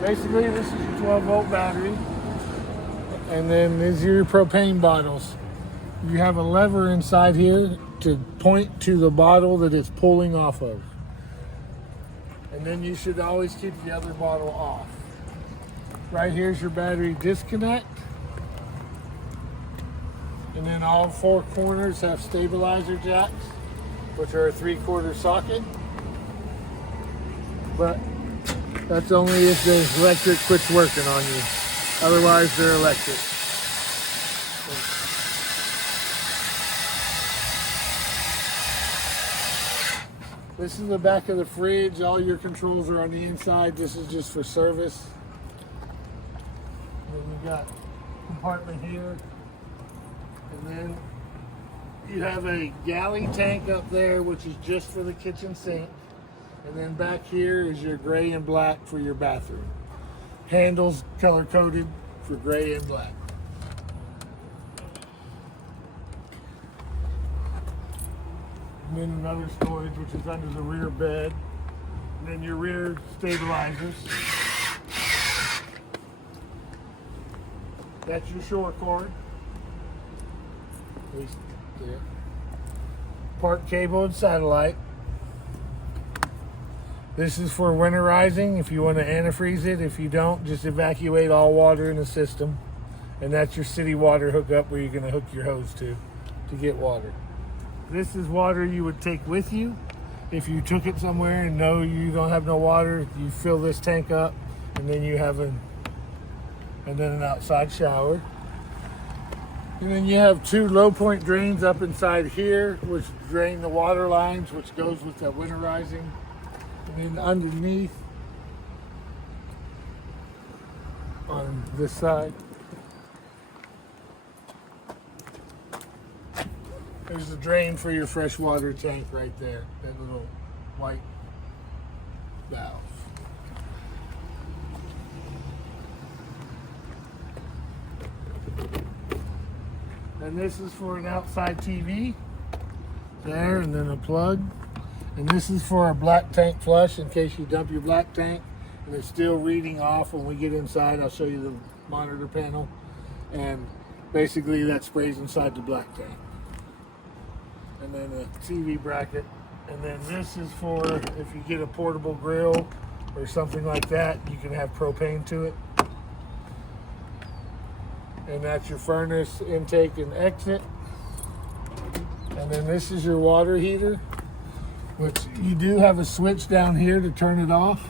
Basically, this is your 12-volt battery. And then these are your propane bottles. You have a lever inside here to point to the bottle that it's pulling off of. And then you should always keep the other bottle off. Right here's your battery disconnect. And then all four corners have stabilizer jacks, which are a 3/4 socket. But that's only if the electric quits working on you. Otherwise, they're electric. This is the back of the fridge. All your controls are on the inside. This is just for service. Then you've got a compartment here. And then you have a galley tank up there, which is just for the kitchen sink. And then back here is your gray and black for your bathroom. Handles color-coded for gray and black. And then another storage, which is under the rear bed. And then your rear stabilizers. That's your shore cord. At least there. Part cable and satellite. This is for winterizing if you want to antifreeze it. If you don't, just evacuate all water in the system. And that's your city water hookup where you're going to hook your hose to get water. This is water you would take with you. If you took it somewhere and know you don't have no water, you fill this tank up and then you have and then an outside shower. And then you have two low point drains up inside here, which drain the water lines, which goes with the winterizing. And then underneath, on this side, there's the drain for your freshwater tank right there, that little white valve. And this is for an outside TV, there, and then a plug. And this is for a black tank flush in case you dump your black tank and it's still reading off. When we get inside, I'll show you the monitor panel. And basically that sprays inside the black tank. And then a TV bracket. And then this is for if you get a portable grill or something like that, you can have propane to it. And that's your furnace intake and exit. And then this is your water heater, which you do have a switch down here to turn it off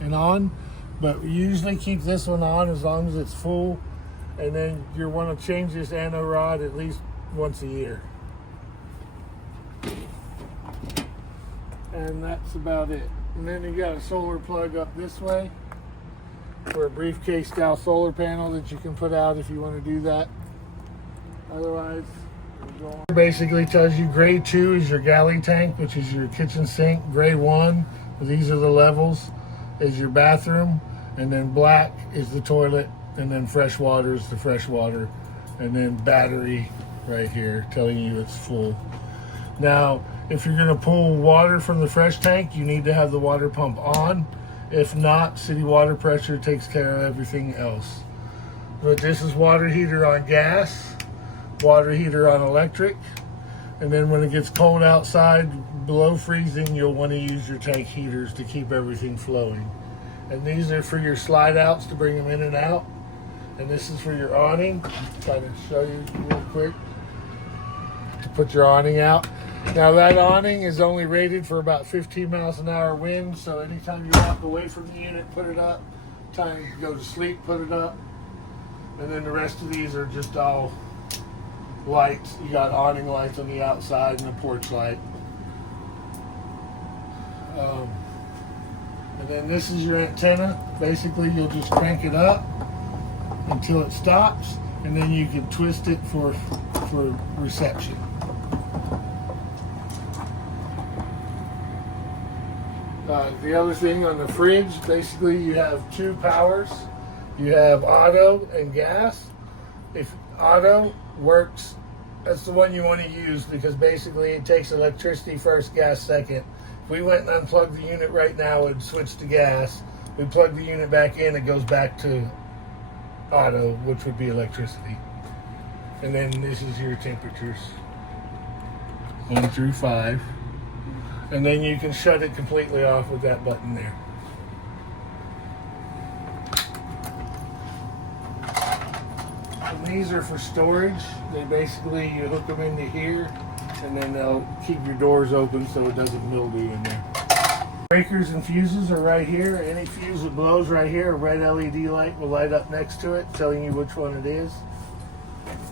and on, but we usually keep this one on as long as it's full. And then you want to change this anode rod at least once a year. And that's about it. And then you got a solar plug up this way for a briefcase style solar panel that you can put out if you want to do that. Otherwise, basically tells you gray 2 is your galley tank, which is your kitchen sink. Gray 1, these are the levels, is your bathroom. And then black is the toilet. And then fresh water is the fresh water. And then battery right here telling you it's full. Now, if you're going to pull water from the fresh tank, you need to have the water pump on. If not, city water pressure takes care of everything else. But this is water heater on gas, water heater on electric. And then when it gets cold outside, below freezing, you'll want to use your tank heaters to keep everything flowing. And these are for your slide outs to bring them in and out. And this is for your awning. Try to show you real quick to put your awning out. Now that awning is only rated for about 15 miles an hour wind, so anytime you walk away from the unit, put it up. Time you go to sleep, put it up. And then the rest of these are just all lights. You got awning lights on the outside and a porch light. And then this is your antenna. Basically, you'll just crank it up until it stops, and then you can twist it for reception. The other thing on the fridge, basically you have two powers. You have auto and gas. If auto works, that's the one you want to use because basically it takes electricity first, gas second. If we went and unplugged the unit right now and switched to gas, We plug the unit back in, it goes back to auto, which would be electricity. And then this is your temperatures, 1 through 5. And then you can shut it completely off with that button there. And these are for storage. They basically, you hook them into here, and then they'll keep your doors open so it doesn't mildew in there. Breakers and fuses are right here. Any fuse that blows right here, a red LED light will light up next to it, telling you which one it is.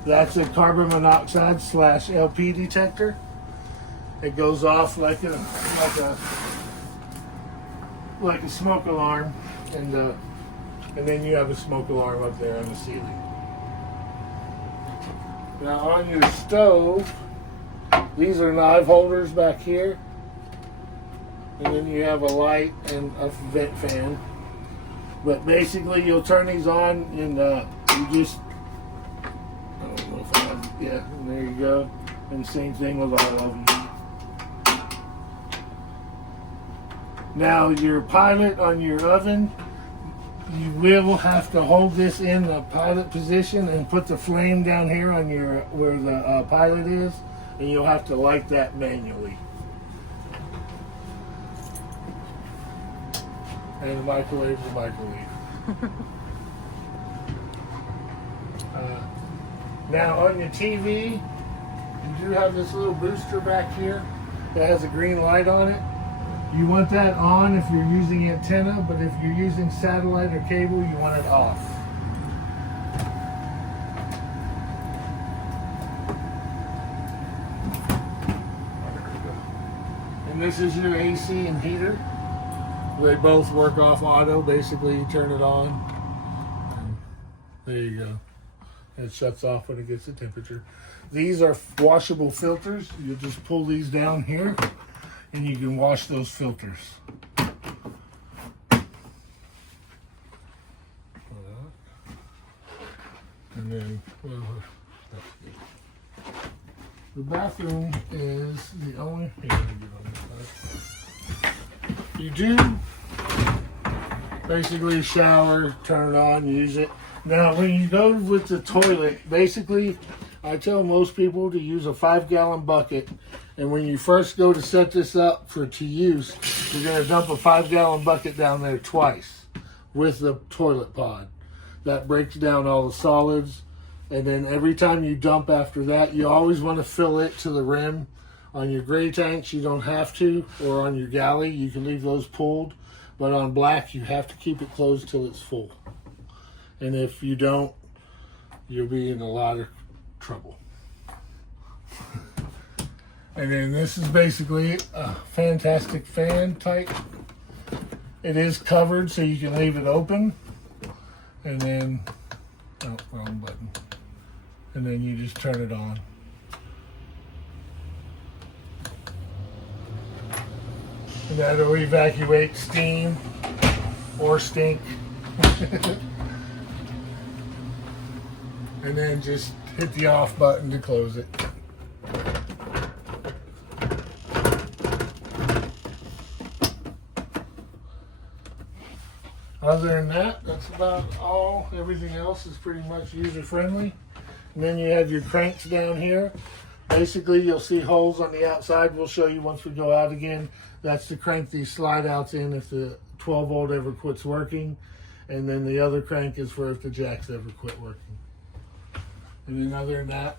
That's a carbon monoxide / LP detector. It goes off like a smoke alarm, and then you have a smoke alarm up there on the ceiling. Now on your stove, these are knife holders back here. And then you have a light and a vent fan. But basically you'll turn these on and you just, I don't know if I have, yeah, and there you go. And same thing with all of them. Now your pilot on your oven, you will have to hold this in the pilot position and put the flame down here on your, where the pilot is, and you'll have to light that manually. And the microwave, the microwave. Now on your TV, you do have this little booster back here that has a green light on it. You want that on if you're using antenna, but if you're using satellite or cable, you want it off. And this is your AC and heater. They both work off auto. Basically, you turn it on, and there you go. It shuts off when it gets the temperature. These are washable filters. You just pull these down here, and you can wash those filters. And then, well, the bathroom is the only. Here, let me get on this side. You do basically shower, turn it on, use it. Now when you go with the toilet, basically I tell most people to use a 5-gallon bucket, and when you first go to set this up to use, you're going to dump a 5-gallon bucket down there twice with the toilet pod. That breaks down all the solids, and then every time you dump after that, you always want to fill it to the rim. On your gray tanks, you don't have to, or on your galley, you can leave those pulled. But on black, you have to keep it closed till it's full. And if you don't, you'll be in a lot of trouble. And then this is basically a fantastic fan type. It is covered, so you can leave it open. And then, oh, wrong button. And then you just turn it on. And that'll evacuate steam or stink. And then just hit the off button to close it. Other than that, that's about all. Everything else is pretty much user friendly. And then you have your cranks down here. Basically, you'll see holes on the outside. We'll show you once we go out again. That's to crank these slide outs in if the 12 volt ever quits working. And then the other crank is for if the jacks ever quit working. And then other than that,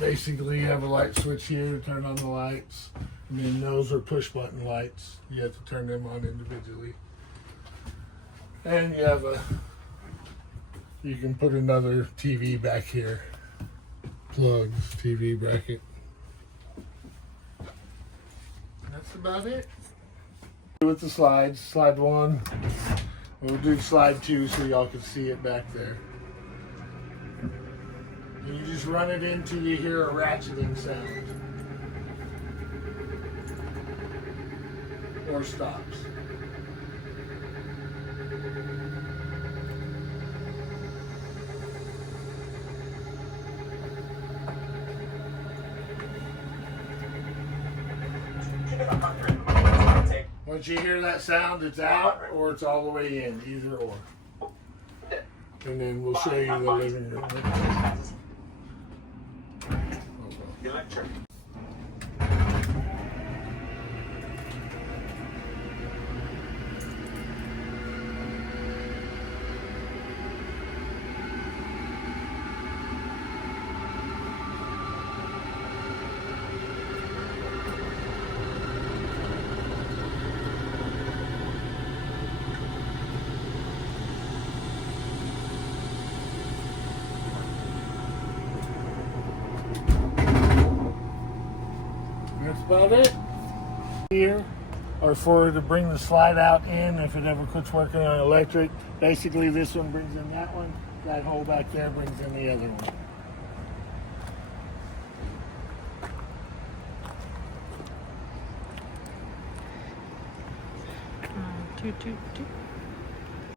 basically you have a light switch here to turn on the lights. And then those are push button lights. You have to turn them on individually. And you have you can put another TV back here. Plugs, TV bracket. That's about it. With the slides, slide 1. We'll do slide 2 so y'all can see it back there. And you just run it until you hear a ratcheting sound. Or stops. Once you hear that sound, it's out or it's all the way in, either or. And then we'll show you the living room. Electric. That's about it. Here are for to bring the slide out in if it ever quits working on electric. Basically, this one brings in that one. That hole back there brings in the other one. Toot, toot, toot.